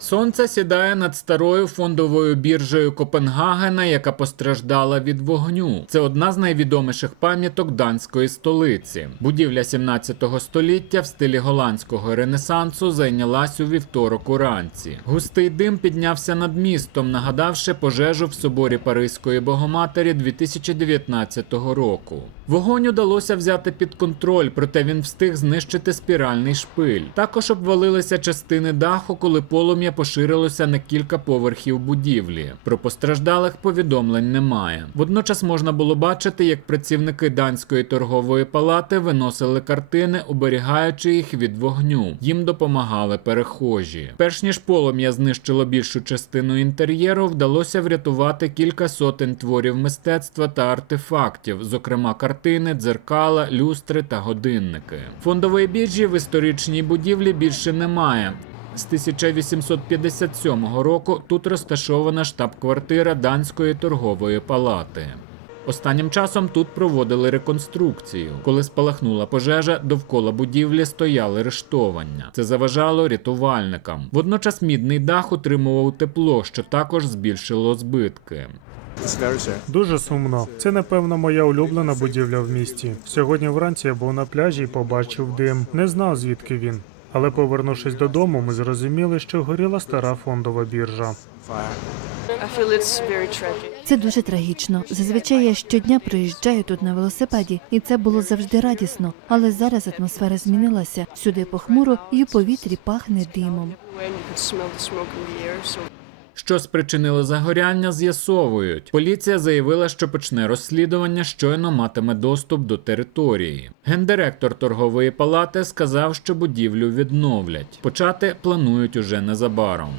Сонце сідає над старою фондовою біржею Копенгагена, яка постраждала від вогню. Це одна з найвідоміших пам'яток данської столиці. Будівля 17 століття в стилі голландського ренесансу зайнялась у вівторок уранці. Густий дим піднявся над містом, нагадавши пожежу в соборі Паризької Богоматері 2019 року. Вогонь удалося взяти під контроль, проте він встиг знищити спіральний шпиль. Також обвалилися частини даху, коли полум'я поширилося на кілька поверхів будівлі. Про постраждалих повідомлень немає. Водночас можна було бачити, як працівники данської торгової палати виносили картини, оберігаючи їх від вогню. Їм допомагали перехожі. Перш ніж полум'я знищило більшу частину інтер'єру, вдалося врятувати кілька сотень творів мистецтва та артефактів, зокрема картини, дзеркала, люстри та годинники. Фондової біржі в історичній будівлі більше немає. З 1857 року тут розташована штаб-квартира Данської торгової палати. Останнім часом тут проводили реконструкцію. Коли спалахнула пожежа, довкола будівлі стояли рештовання. Це заважало рятувальникам. Водночас мідний дах утримував тепло, що також збільшило збитки. Дуже сумно. Це напевно моя улюблена будівля в місті. Сьогодні вранці я був на пляжі і побачив дим. Не знав звідки він. Але повернувшись додому, ми зрозуміли, що горіла стара фондова біржа. Це дуже трагічно. Зазвичай я щодня приїжджаю тут на велосипеді, і це було завжди радісно. Але зараз атмосфера змінилася. Сюди похмуро і у повітрі пахне димом. Що спричинило загоряння, з'ясовують. Поліція заявила, що почне розслідування, щойно матиме доступ до території. Гендиректор торгової палати сказав, що будівлю відновлять. Почати планують уже незабаром.